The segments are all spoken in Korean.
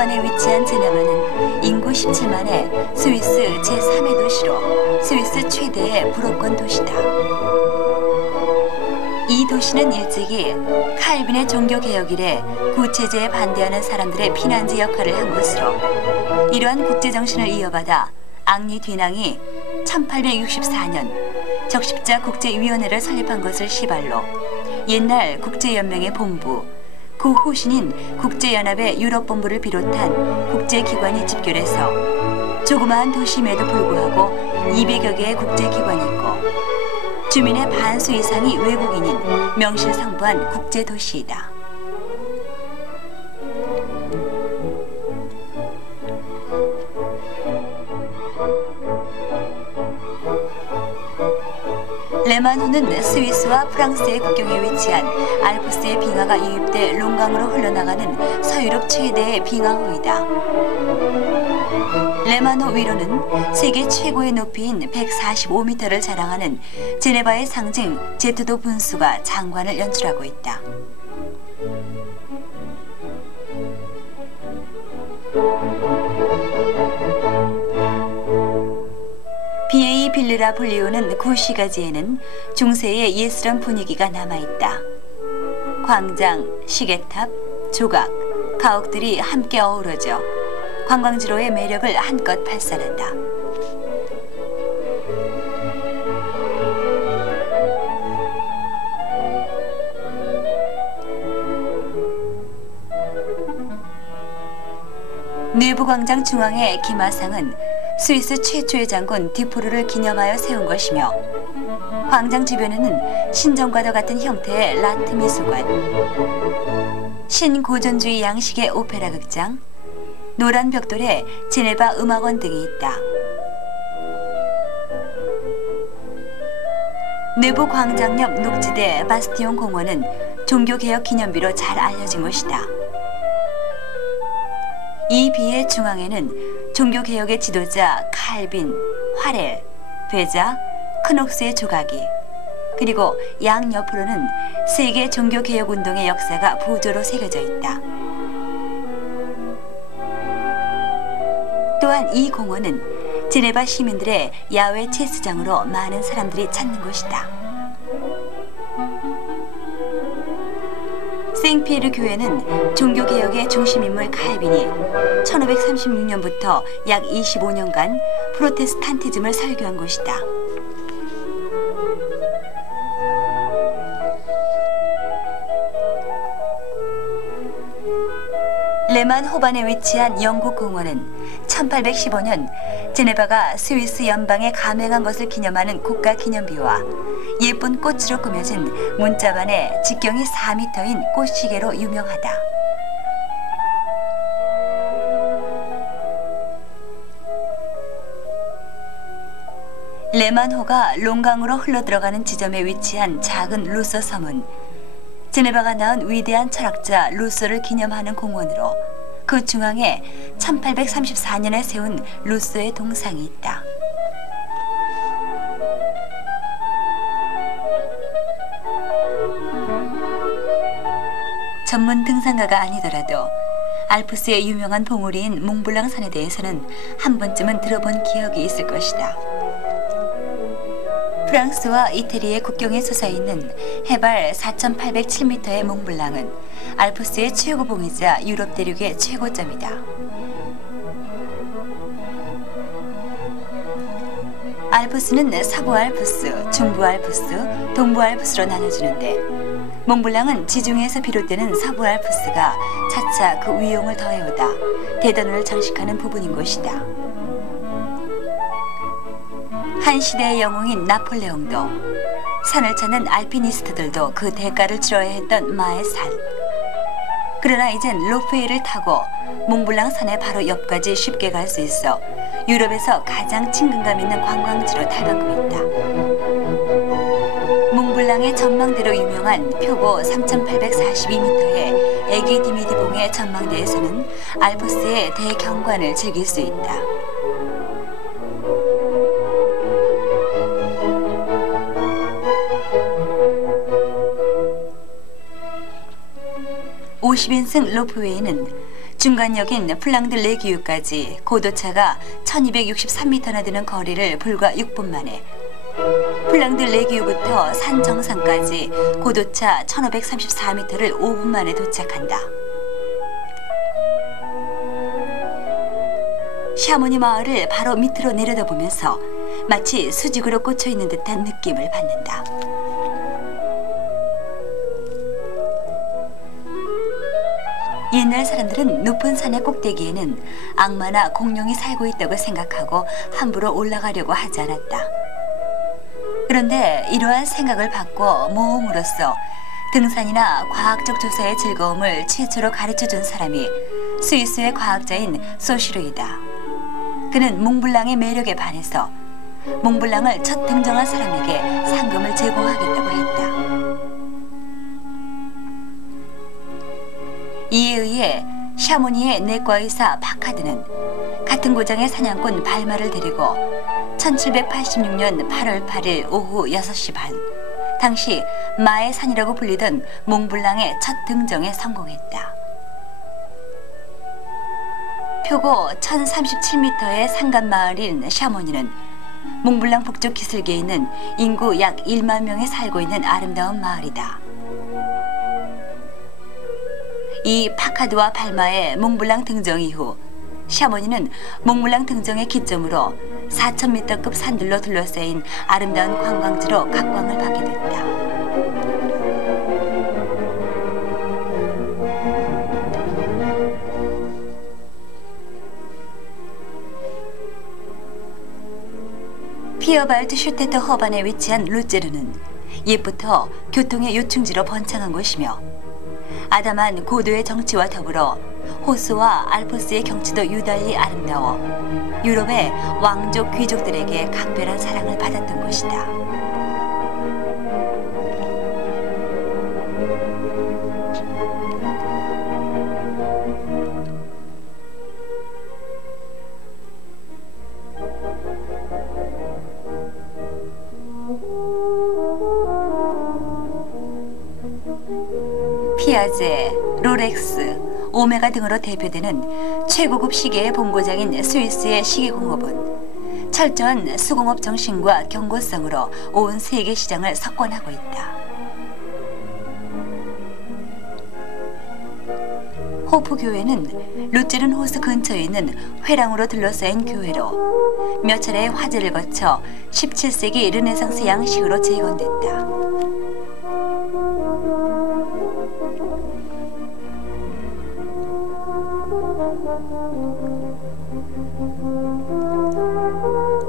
호반에 위치한 제네바는 인구 17만의 스위스 제3의 도시로 스위스 최대의 불어권 도시다. 이 도시는 일찍이 칼빈의 종교개혁 이래 구체제에 반대하는 사람들의 피난지 역할을 한 곳으로 이러한 국제정신을 이어받아 앙리 뒤낭이 1864년 적십자 국제위원회를 설립한 것을 시발로 옛날 국제연맹의 본부, 그 후신인 국제연합의 유럽본부를 비롯한 국제기관이 집결해서 조그마한 도심에도 불구하고 200여 개의 국제기관이 있고 주민의 반수 이상이 외국인인 명실상부한 국제도시이다. 레마노는 스위스와 프랑스의 국경에 위치한 알프스의 빙하가 유입돼 롱강으로 흘러나가는 서유럽 최대의 빙하호이다. 레마노 위로는 세계 최고의 높이인 145m를 자랑하는 제네바의 상징 제트도 분수가 장관을 연출하고 있다. 비에이 빌르라 불리우는 구시가지에는 중세의 예스런 분위기가 남아있다. 광장, 시계탑, 조각, 가옥들이 함께 어우러져 관광지로의 매력을 한껏 발산한다. 내부광장 중앙의 기마상은 스위스 최초의 장군 디포르를 기념하여 세운 것이며 광장 주변에는 신전과도 같은 형태의 라트 미술관, 신고전주의 양식의 오페라 극장, 노란 벽돌에 제네바 음악원 등이 있다. 내부 광장 옆 녹지대 바스티온 공원은 종교개혁 기념비로 잘 알려진 곳이다. 이 비의 중앙에는 종교개혁의 지도자 칼빈, 화렐, 베자, 크녹스의 조각이, 그리고 양옆으로는 세계 종교개혁운동의 역사가 부조로 새겨져 있다. 또한 이 공원은 제네바 시민들의 야외 체스장으로 많은 사람들이 찾는 곳이다. 생피에르 교회는 종교개혁의 중심인물 칼빈이 1536년부터 약 25년간 프로테스탄티즘을 설교한 곳이다. 레만 호반에 위치한 영국 공원은 1815년 제네바가 스위스 연방에 감행한 것을 기념하는 국가기념비와 예쁜 꽃으로 꾸며진 문자반의 직경이 4m인 꽃시계로 유명하다. 레만호가 롱강으로 흘러들어가는 지점에 위치한 작은 루소 섬은 제네바가 낳은 위대한 철학자 루소를 기념하는 공원으로 그 중앙에 1834년에 세운 루소의 동상이 있다. 전문 등산가가 아니더라도 알프스의 유명한 봉우리인 몽블랑 산에 대해서는 한 번쯤은 들어본 기억이 있을 것이다. 프랑스와 이태리의 국경에 솟아있는 해발 4,807m의 몽블랑은 알프스의 최고봉이자 유럽 대륙의 최고점이다. 알프스는 서부알프스, 중부알프스, 동부알프스로 나눠지는데 몽블랑은 지중해에서 비롯되는 서부알프스가 차차 그 위용을 더해오다 대단원을 장식하는 부분인 것이다. 한 시대의 영웅인 나폴레옹도 산을 찾는 알피니스트들도 그 대가를 치러야 했던 마의 산. 그러나 이젠 로프웨이를 타고 몽블랑 산의 바로 옆까지 쉽게 갈 수 있어 유럽에서 가장 친근감 있는 관광지로 탈바꿈 있다. 몽블랑의 전망대로 유명한 표고 3,842m의 에게 디미디봉의 전망대에서는 알프스의 대경관을 즐길 수 있다. 50인승 로프웨이는 중간역인 플랑드 레기유까지 고도차가 1263m나 되는 거리를 불과 6분 만에, 플랑드 레기유부터 산 정상까지 고도차 1534m를 5분 만에 도착한다. 샤모니 마을을 바로 밑으로 내려다보면서 마치 수직으로 꽂혀있는 듯한 느낌을 받는다. 옛날 사람들은 높은 산의 꼭대기에는 악마나 공룡이 살고 있다고 생각하고 함부로 올라가려고 하지 않았다. 그런데 이러한 생각을 바꿔 모험으로써 등산이나 과학적 조사의 즐거움을 최초로 가르쳐준 사람이 스위스의 과학자인 소시르이다. 그는 몽블랑의 매력에 반해서 몽블랑을 첫 등정한 사람에게 상금을 제공하겠다고 했다. 이에 의해 샤모니의 내과의사 파카드는 같은 고장의 사냥꾼 발마를 데리고 1786년 8월 8일 오후 6시 반, 당시 마의 산이라고 불리던 몽블랑의 첫 등정에 성공했다. 표고 1037m의 산간마을인 샤모니는 몽블랑 북쪽 기슭에 있는 인구 약 1만 명이 살고 있는 아름다운 마을이다. 이 파카드와 발마의 몽블랑 등정 이후 샤모니는 몽블랑 등정의 기점으로 4000m급 산들로 둘러싸인 아름다운 관광지로 각광을 받게 됐다. 피어발트 슈테터 허반에 위치한 루제르는 옛부터 교통의 요충지로 번창한 곳이며 아담한 고도의 정치와 더불어 호수와 알프스의 경치도 유달리 아름다워 유럽의 왕족 귀족들에게 각별한 사랑을 받았던 곳이다. 피아제, 롤렉스, 오메가 등으로 대표되는 최고급 시계의 본고장인 스위스의 시계공업은 철저한 수공업 정신과 경고성으로 온 세계 시장을 석권하고 있다. 호프 교회는 루제른 호수 근처에 있는 회랑으로 둘러싸인 교회로 몇 차례의 화재를 거쳐 17세기 르네상스 양식으로 재건됐다.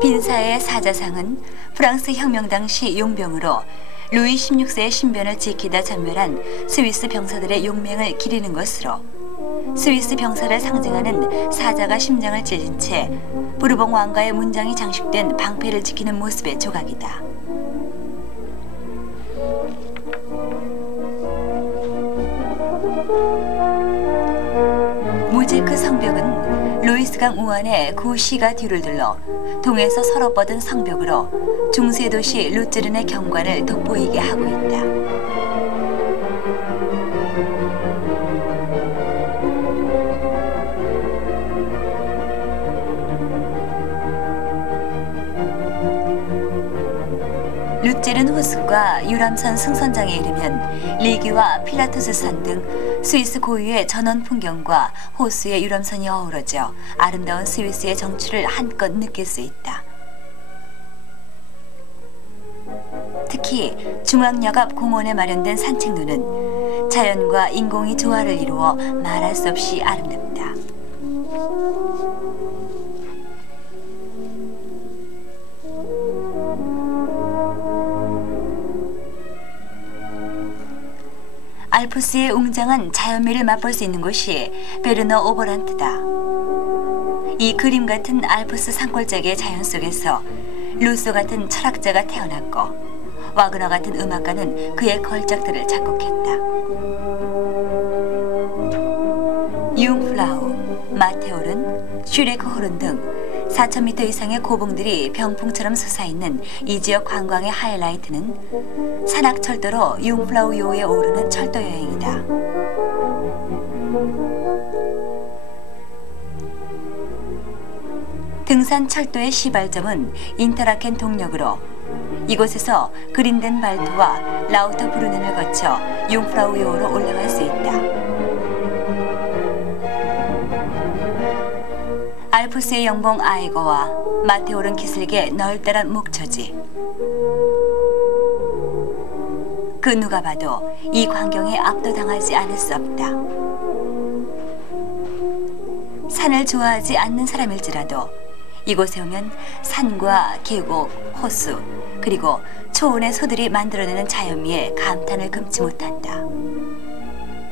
빈사의 사자상은 프랑스 혁명 당시 용병으로 루이 16세의 신변을 지키다 전멸한 스위스 병사들의 용맹을 기리는 것으로 스위스 병사를 상징하는 사자가 심장을 찢은 채 부르봉 왕가의 문장이 장식된 방패를 지키는 모습의 조각이다. 모제크 성벽은 로이스강 우환의 구 시가 뒤를 둘러 동에서 서로 뻗은 성벽으로 중세도시 루제른의 경관을 돋보이게 하고 있다. 루제른 호수과 유람선 승선장에 이르면 리기와 필라투스산 등 스위스 고유의 전원 풍경과 호수의 유람선이 어우러져 아름다운 스위스의 정취를 한껏 느낄 수 있다. 특히 중앙역 앞 공원에 마련된 산책로는 자연과 인공이 조화를 이루어 말할 수 없이 아름답다. 알프스의 웅장한 자연미를 맛볼 수 있는 곳이 베르너 오버란트다. 이 그림 같은 알프스 산골짜기의 자연 속에서 루소 같은 철학자가 태어났고 와그너 같은 음악가는 그의 걸작들을 작곡했다. 융플라우, 마테오른, 슈레크호른 등 4,000m 이상의 고봉들이 병풍처럼 솟아있는 이 지역 관광의 하이라이트는 산악철도로 융플라우요에 오르는 철도 여행이다. 등산 철도의 시발점은 인터라켄 동력으로 이곳에서 그린덴 발트와 라우터브루넨을 거쳐 융프라우요로 올라갈 수 있다. 알프스의 영봉 아이거와 마테오른 키슬릭의 널따란 목초지. 그 누가 봐도 이 광경에 압도당하지 않을 수 없다. 산을 좋아하지 않는 사람일지라도 이곳에 오면 산과 계곡, 호수, 그리고 초원의 소들이 만들어내는 자연미에 감탄을 금치 못한다.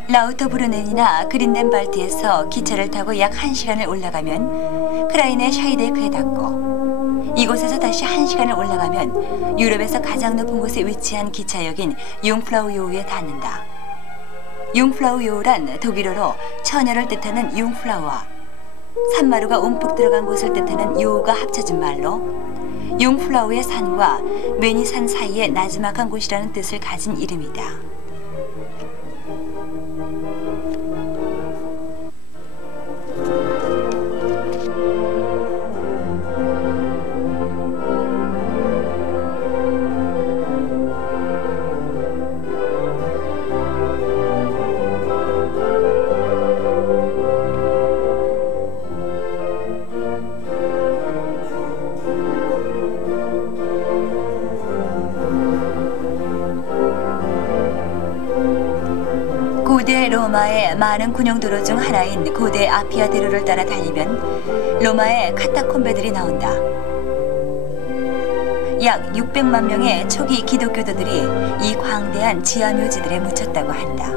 라우터브루넨이나 그린덴 발트에서 기차를 타고 약 1시간을 올라가면 크라이네 샤이데크에 닿고 이곳에서 다시 1시간을 올라가면 유럽에서 가장 높은 곳에 위치한 기차역인 융플라우요우에 닿는다. 융플라우요우란 독일어로 처녀를 뜻하는 융플라우와 산마루가 움푹 들어간 곳을 뜻하는 요우가 합쳐진 말로 융플라우의 산과 메니산 사이에 나지막한 곳이라는 뜻을 가진 이름이다. 고대 로마의 많은 군용도로 중 하나인 고대 아피아 대로를 따라 달리면 로마의 카타콤베들이 나온다. 약 600만 명의 초기 기독교도들이 이 광대한 지하묘지들에 묻혔다고 한다.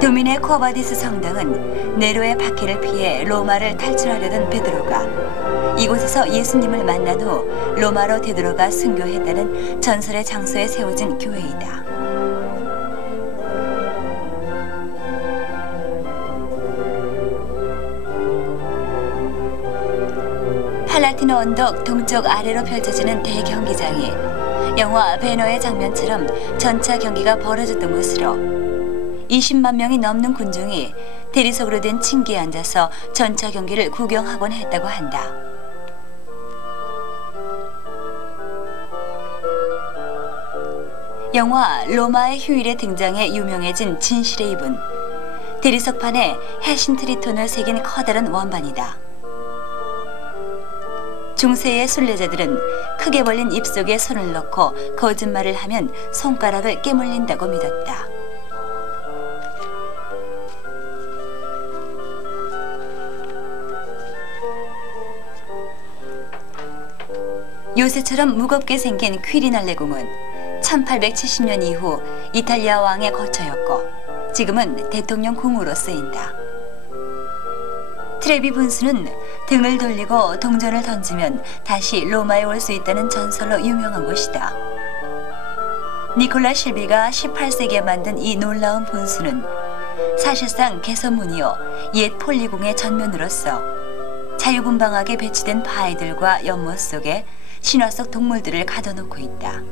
도미네 코바디스 성당은 네로의 박해를 피해 로마를 탈출하려던 베드로가 이곳에서 예수님을 만난 후 로마로 되돌아가 순교했다는 전설의 장소에 세워진 교회이다. 팔라티노 언덕 동쪽 아래로 펼쳐지는 대경기장이 영화 베너의 장면처럼 전차 경기가 벌어졌던 곳으로 20만 명이 넘는 군중이 대리석으로 된 층기에 앉아서 전차 경기를 구경하곤 했다고 한다. 영화 로마의 휴일에 등장해 유명해진 진실의 입은 대리석판에 해신 트리톤을 새긴 커다란 원반이다. 중세의 순례자들은 크게 벌린 입속에 손을 넣고 거짓말을 하면 손가락을 깨물린다고 믿었다. 요새처럼 무겁게 생긴 퀴리날레 궁은 1870년 이후 이탈리아 왕의 거처였고 지금은 대통령 궁으로 쓰인다. 트레비 분수는 등을 돌리고 동전을 던지면 다시 로마에 올 수 있다는 전설로 유명한 곳이다. 니콜라 실비가 18세기에 만든 이 놀라운 분수는 사실상 개선문이요 옛 폴리궁의 전면으로서 자유분방하게 배치된 바위들과 연못 속에 신화 속 동물들을 가둬놓고 있다.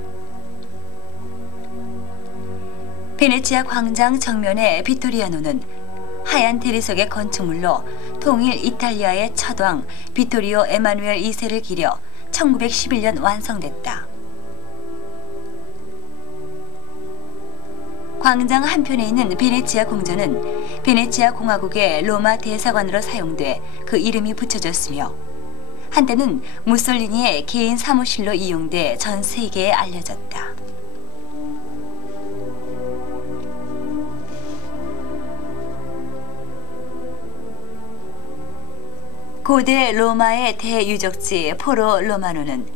베네치아 광장 정면의 비토리아노는 하얀 대리석의 건축물로 통일 이탈리아의 첫 왕 비토리오 에마누엘 2세를 기려 1911년 완성됐다. 광장 한편에 있는 베네치아 궁전은 베네치아 공화국의 로마 대사관으로 사용돼 그 이름이 붙여졌으며 한때는 무솔리니의 개인 사무실로 이용돼 전 세계에 알려졌다. 고대 로마의 대유적지 포로 로마노는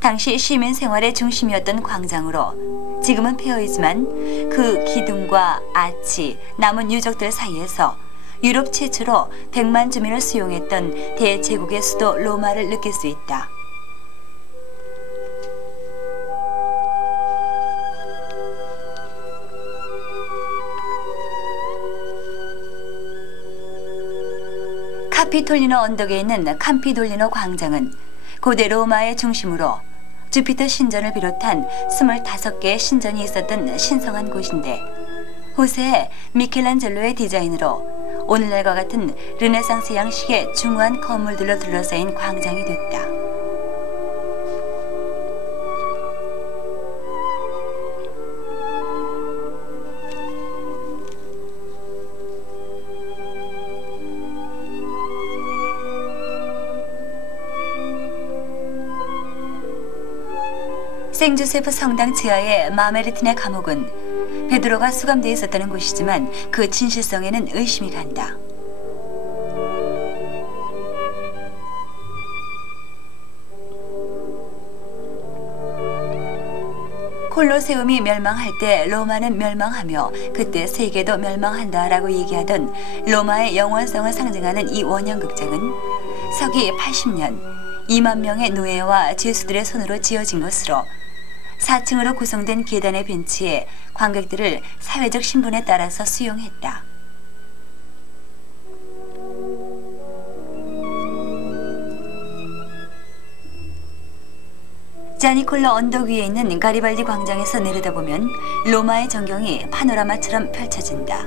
당시 시민 생활의 중심이었던 광장으로 지금은 폐허이지만 그 기둥과 아치, 남은 유적들 사이에서 유럽 최초로 100만 주민을 수용했던 대제국의 수도 로마를 느낄 수 있다. 카피톨리노 언덕에 있는 캄피돌리노 광장은 고대 로마의 중심으로 주피터 신전을 비롯한 25개의 신전이 있었던 신성한 곳인데 호세 미켈란젤로의 디자인으로 오늘날과 같은 르네상스 양식의 중후한 건물들로 둘러싸인 광장이 됐다. 생조세프 성당 지하의 마메르틴의 감옥은 베드로가 수감되어 있었다는 곳이지만 그 진실성에는 의심이 간다. 콜로세움이 멸망할 때 로마는 멸망하며 그때 세계도 멸망한다라고 얘기하던 로마의 영원성을 상징하는 이 원형극장은 서기 80년 2만 명의 노예와 죄수들의 손으로 지어진 것으로 4층으로 구성된 계단의 벤치에 관객들을 사회적 신분에 따라서 수용했다. 자니콜로 언덕 위에 있는 가리발디 광장에서 내려다보면 로마의 전경이 파노라마처럼 펼쳐진다.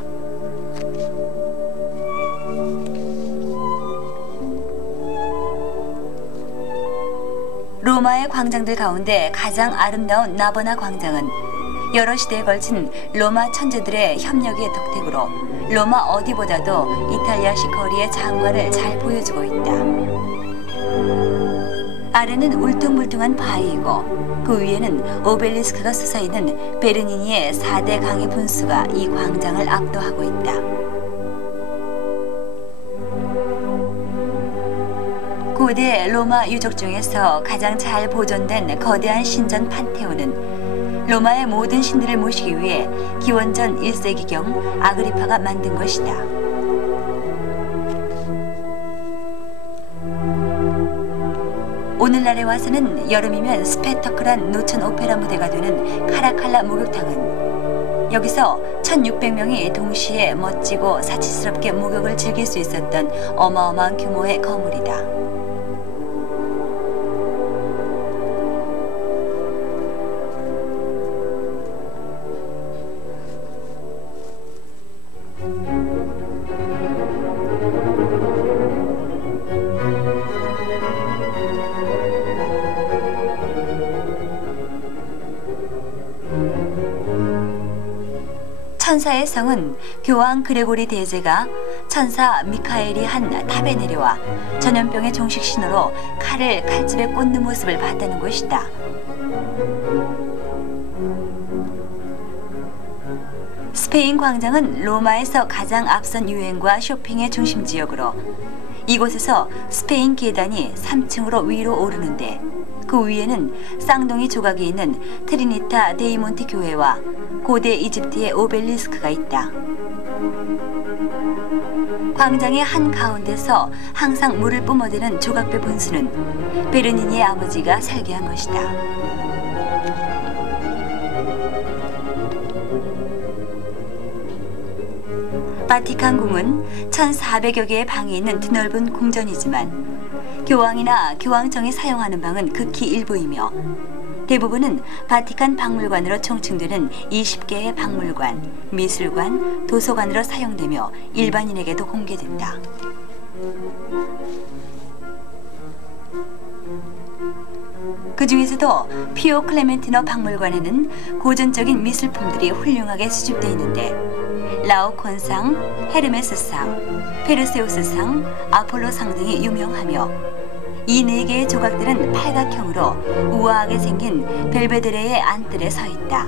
로마의 광장들 가운데 가장 아름다운 나보나 광장은 여러 시대에 걸친 로마 천재들의 협력의 덕택으로 로마 어디보다도 이탈리아식 거리의 장관을 잘 보여주고 있다. 아래는 울퉁불퉁한 바위이고 그 위에는 오벨리스크가 솟아있는 베르니니의 4대 강의 분수가 이 광장을 압도하고 있다. 고대 로마 유적 중에서 가장 잘 보존된 거대한 신전 판테온은 로마의 모든 신들을 모시기 위해 기원전 1세기경 아그리파가 만든 것이다. 오늘날에 와서는 여름이면 스페터클한 노천 오페라 무대가 되는 카라칼라 목욕탕은 여기서 1600명이 동시에 멋지고 사치스럽게 목욕을 즐길 수 있었던 어마어마한 규모의 건물이다. 천사의 성은 교황 그레고리 대제가 천사 미카엘이 한 탑에 내려와 전염병의 종식 신호로 칼을 칼집에 꽂는 모습을 봤다는 것이다. 스페인 광장은 로마에서 가장 앞선 유행과 쇼핑의 중심 지역으로 이곳에서 스페인 계단이 3층으로 위로 오르는데 그 위에는 쌍둥이 조각이 있는 트리니타 데이 몬티 교회와 고대 이집트의 오벨리스크가 있다. 광장의 한 가운데서 항상 물을 뿜어대는 조각배 분수는 베르니니의 아버지가 설계한 것이다. 바티칸 궁은 1,400여 개의 방이 있는 드넓은 궁전이지만 교황이나 교황청이 사용하는 방은 극히 일부이며 대부분은 바티칸 박물관으로 총칭되는 20개의 박물관, 미술관, 도서관으로 사용되며 일반인에게도 공개된다. 그 중에서도 피오 클레멘티노 박물관에는 고전적인 미술품들이 훌륭하게 수집되어 있는데 라오콘상, 헤르메스상, 페르세우스상, 아폴로상 등이 유명하며 이 4개의 조각들은 팔각형으로 우아하게 생긴 벨베데레의 안뜰에 서 있다.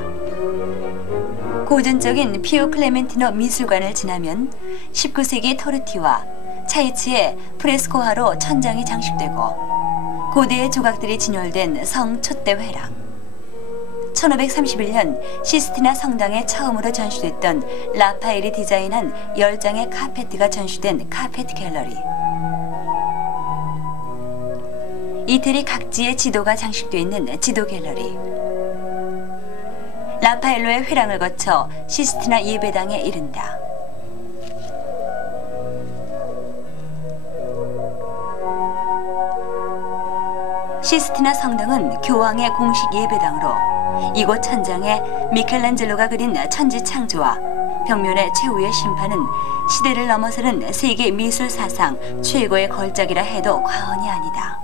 고전적인 피오 클레멘티노 미술관을 지나면 19세기 토르티와 차이치의 프레스코화로 천장이 장식되고 고대의 조각들이 진열된 성 촛대 회랑, 1531년 시스티나 성당에 처음으로 전시됐던 라파엘이 디자인한 10장의 카페트가 전시된 카페트 갤러리, 이태리 각지의 지도가 장식되어 있는 지도 갤러리, 라파엘로의 회랑을 거쳐 시스티나 예배당에 이른다. 시스티나 성당은 교황의 공식 예배당으로 이곳 천장에 미켈란젤로가 그린 천지창조와 벽면의 최후의 심판은 시대를 넘어서는 세계 미술 사상 최고의 걸작이라 해도 과언이 아니다.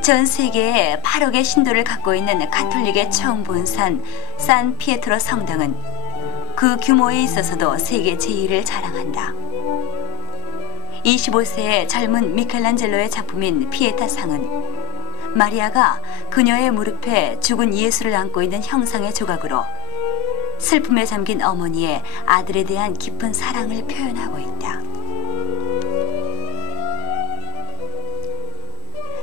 전 세계에 8억의 신도를 갖고 있는 가톨릭의 청본산 산 피에트로 성당은 그 규모에 있어서도 세계 제1을 자랑한다. 25세의 젊은 미켈란젤로의 작품인 피에타상은 마리아가 그녀의 무릎에 죽은 예수를 안고 있는 형상의 조각으로 슬픔에 잠긴 어머니의 아들에 대한 깊은 사랑을 표현하고 있다.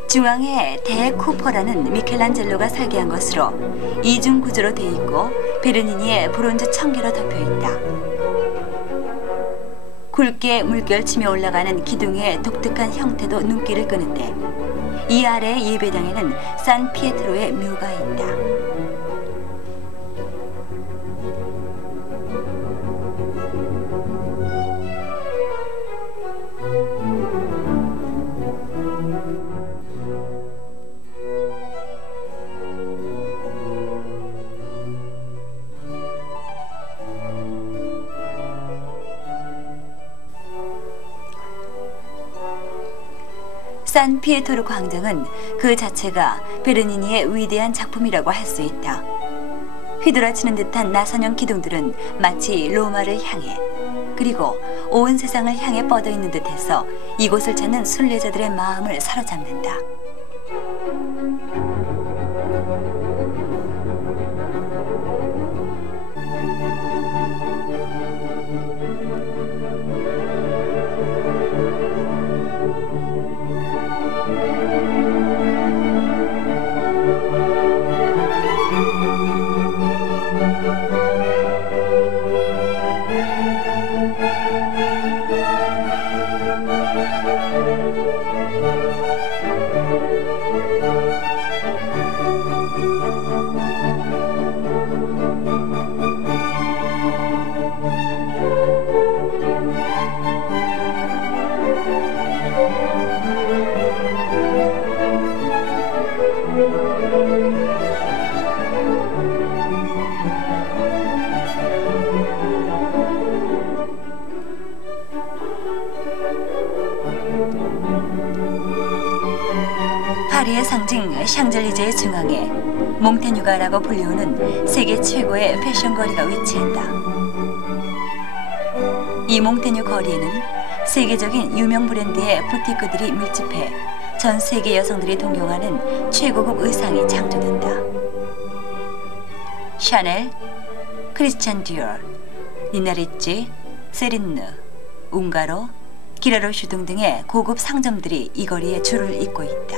중앙에 대쿠퍼라는 미켈란젤로가 설계한 것으로 이중 구조로 되어 있고 베르니니의 브론즈 청계로 덮여 있다. 굵게 물결치며 올라가는 기둥의 독특한 형태도 눈길을 끄는데 이 아래의 예배당에는 산 피에트로의 묘가 있다. 산 피에토르 광장은 그 자체가 베르니니의 위대한 작품이라고 할 수 있다. 휘돌아치는 듯한 나선형 기둥들은 마치 로마를 향해 그리고 온 세상을 향해 뻗어 있는 듯해서 이곳을 찾는 순례자들의 마음을 사로잡는다. 파리의 상징 샹젤리제의 중앙에 몽테뉴가라고 불리우는 세계 최고의 패션 거리가 위치한다. 이 몽테뉴 거리에는 세계적인 유명 브랜드의 부티크들이 밀집해 전 세계 여성들이 동경하는 최고급 의상이 창조된다. 샤넬, 크리스찬 디올, 니나 리치, 세린느, 웅가로, 기라로슈 등등의 고급 상점들이 이 거리에 줄을 잇고 있다.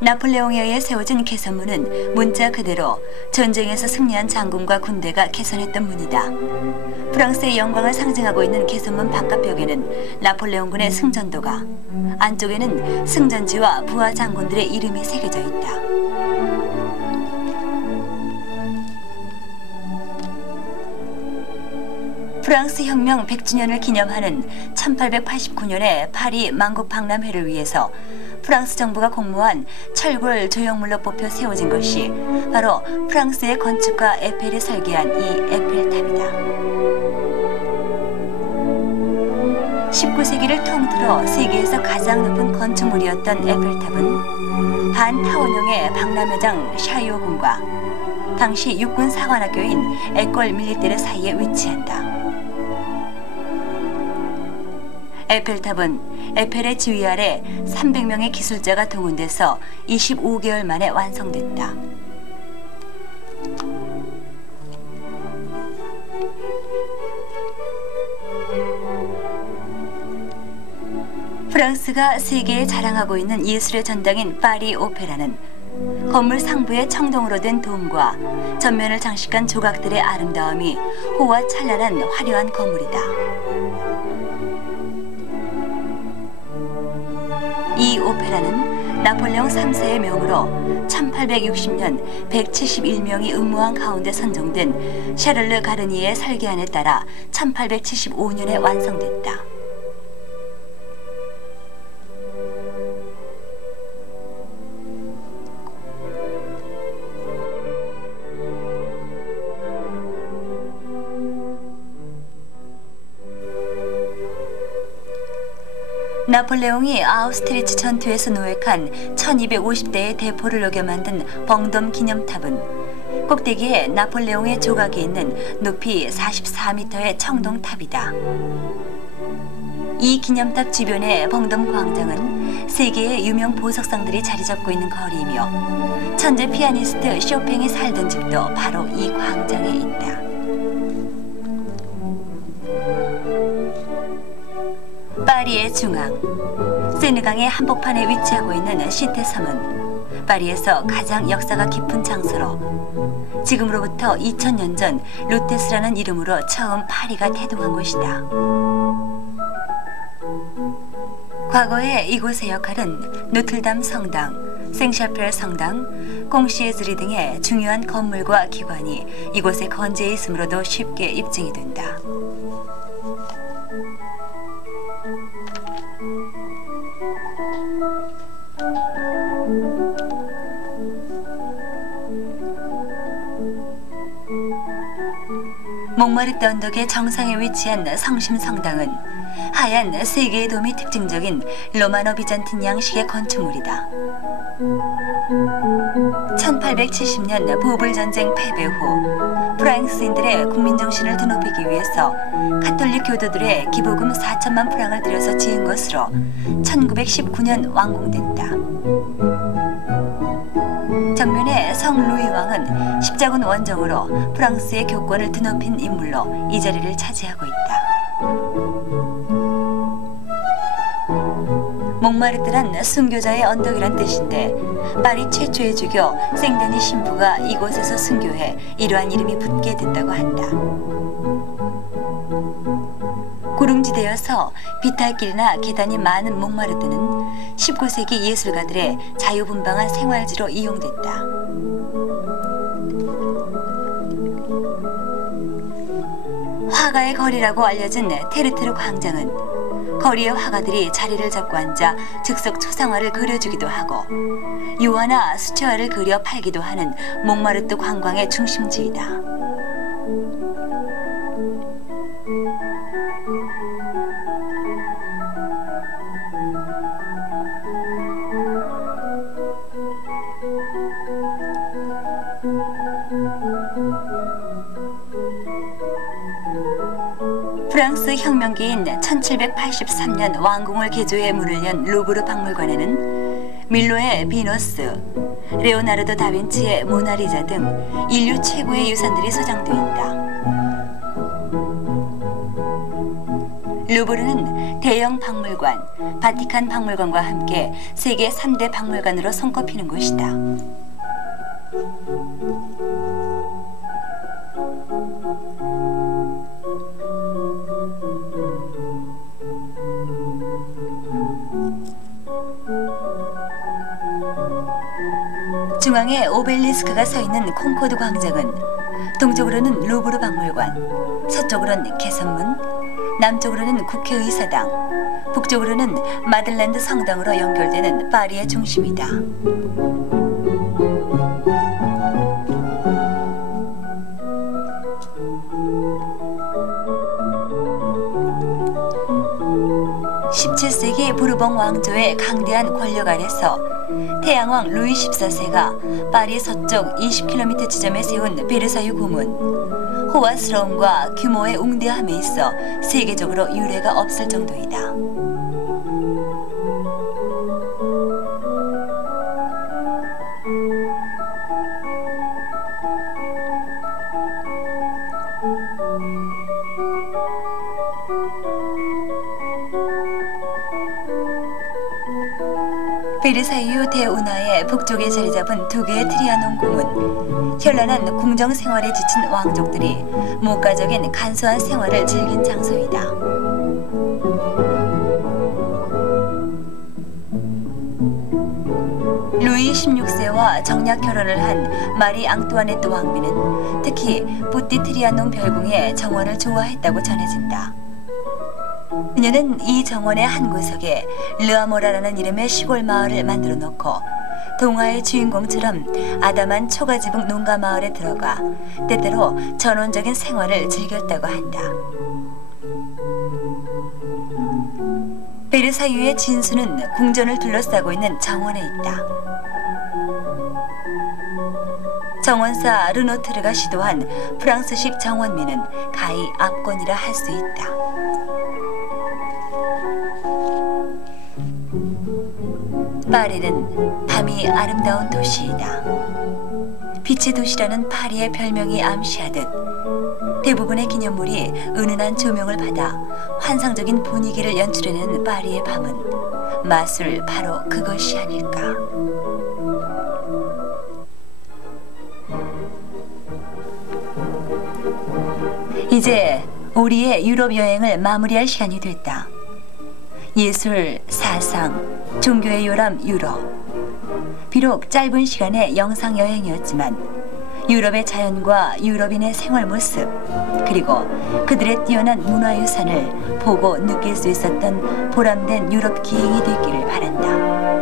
나폴레옹에 의해 세워진 개선문은 문자 그대로 전쟁에서 승리한 장군과 군대가 개선했던 문이다. 프랑스의 영광을 상징하고 있는 개선문 바깥벽에는 나폴레옹군의 승전도가, 안쪽에는 승전지와 부하 장군들의 이름이 새겨져 있다. 프랑스 혁명 100주년을 기념하는 1889년의 파리 만국 박람회를 위해서 프랑스 정부가 공모한 철골 조형물로 뽑혀 세워진 것이 바로 프랑스의 건축가 에펠이 설계한 이 에펠탑이다. 19세기를 통틀어 세계에서 가장 높은 건축물이었던 에펠탑은 반타원형의 박람회장 샤이오궁과 당시 육군 사관학교인 에콜 밀리테르 사이에 위치한다. 에펠탑은 에펠의 지휘 아래 300명의 기술자가 동원돼서 25개월 만에 완성됐다. 프랑스가 세계에 자랑하고 있는 예술의 전당인 파리 오페라는 건물 상부의 청동으로 된 돔과 전면을 장식한 조각들의 아름다움이 호화 찬란한 화려한 건물이다. 이 오페라는 나폴레옹 3세의 명으로 1860년 171명이 응모한 가운데 선정된 샤를르 가르니의 설계안에 따라 1875년에 완성됐다. 나폴레옹이 아우스트리츠 전투에서 노획한 1250대의 대포를 녹여 만든 벙돔 기념탑은 꼭대기에 나폴레옹의 조각이 있는 높이 44m의 청동탑이다. 이 기념탑 주변의 벙돔 광장은 세계의 유명 보석상들이 자리 잡고 있는 거리이며 천재 피아니스트 쇼팽이 살던 집도 바로 이 광장에 있다. 파리의 중앙, 세느강의 한복판에 위치하고 있는 시테섬은 파리에서 가장 역사가 깊은 장소로 지금으로부터 2000년 전 루테스라는 이름으로 처음 파리가 태동한 곳이다. 과거에 이곳의 역할은 노틀담 성당, 생샤펠 성당, 콩시에즈리 등의 중요한 건물과 기관이 이곳에 건재해 있으므로도 쉽게 입증이 된다. 몽마르트 언덕의 정상에 위치한 성심성당은 하얀 세 개의 돔이 특징적인 로마노 비잔틴 양식의 건축물이다. 1870년 보불전쟁 패배 후 프랑스인들의 국민정신을 드높이기 위해서 가톨릭 교도들의 기부금 4천만 프랑을 들여서 지은 것으로 1919년 완공됐다. 정면에 성 루이 왕은 십자군 원정으로 프랑스의 교권을 드높인 인물로 이 자리를 차지하고 있다. 몽마르트란 순교자의 언덕이란 뜻인데 파리 최초의 주교 생데니 신부가 이곳에서 순교해 이러한 이름이 붙게 됐다고 한다. 구릉지대여서 비탈길이나 계단이 많은 몽마르트는 19세기 예술가들의 자유분방한 생활지로 이용됐다. 화가의 거리라고 알려진 테르트르 광장은 거리의 화가들이 자리를 잡고 앉아 즉석 초상화를 그려주기도 하고 유화나 수채화를 그려 팔기도 하는 몽마르트 관광의 중심지이다. 프랑스 혁명기인 1783년 왕궁을 개조해 문을 연 루브르 박물관에는 밀로의 비너스, 레오나르도 다빈치의 모나리자 등 인류 최고의 유산들이 소장되어 있다. 루브르는 대형 박물관, 바티칸 박물관과 함께 세계 3대 박물관으로 손꼽히는 곳이다. 중앙에 오벨리스크가 서 있는 콩코드 광장은 동쪽으로는 루브르 박물관, 서쪽으로는 개선문, 남쪽으로는 국회의사당, 북쪽으로는 마들랜드 성당으로 연결되는 파리의 중심이다. (17세기) 부르봉 왕조의 강대한 권력 아래서 태양왕 루이 14세가 파리 서쪽 20km 지점에 세운 베르사유 궁은 호화스러움과 규모의 웅대함에 있어 세계적으로 유례가 없을 정도이다. 베르사유 대운하의 북쪽에 자리 잡은 두 개의 트리아논 궁은 현란한 궁정 생활에 지친 왕족들이 목가적인 간소한 생활을 즐긴 장소이다. 르누트르와 정략 결혼을 한 마리 앙뚜아네트 왕비는 특히 뿌띠트리아농 별궁의 정원을 좋아했다고 전해진다. 그녀는 이 정원의 한 구석에 르아모라라는 이름의 시골 마을을 만들어 놓고 동화의 주인공처럼 아담한 초가지붕 농가 마을에 들어가 때때로 전원적인 생활을 즐겼다고 한다. 베르사유의 진수는 궁전을 둘러싸고 있는 정원에 있다. 정원사 르노트르가 시도한 프랑스식 정원미는 가히 압권이라 할 수 있다. 파리는 밤이 아름다운 도시이다. 빛의 도시라는 파리의 별명이 암시하듯 대부분의 기념물이 은은한 조명을 받아 환상적인 분위기를 연출해내는 파리의 밤은 마술 바로 그것이 아닐까. 이제 우리의 유럽 여행을 마무리할 시간이 됐다. 예술, 사상, 종교의 요람 유럽. 비록 짧은 시간의 영상 여행이었지만 유럽의 자연과 유럽인의 생활 모습 그리고 그들의 뛰어난 문화유산을 보고 느낄 수 있었던 보람된 유럽 기행이 됐기를 바란다.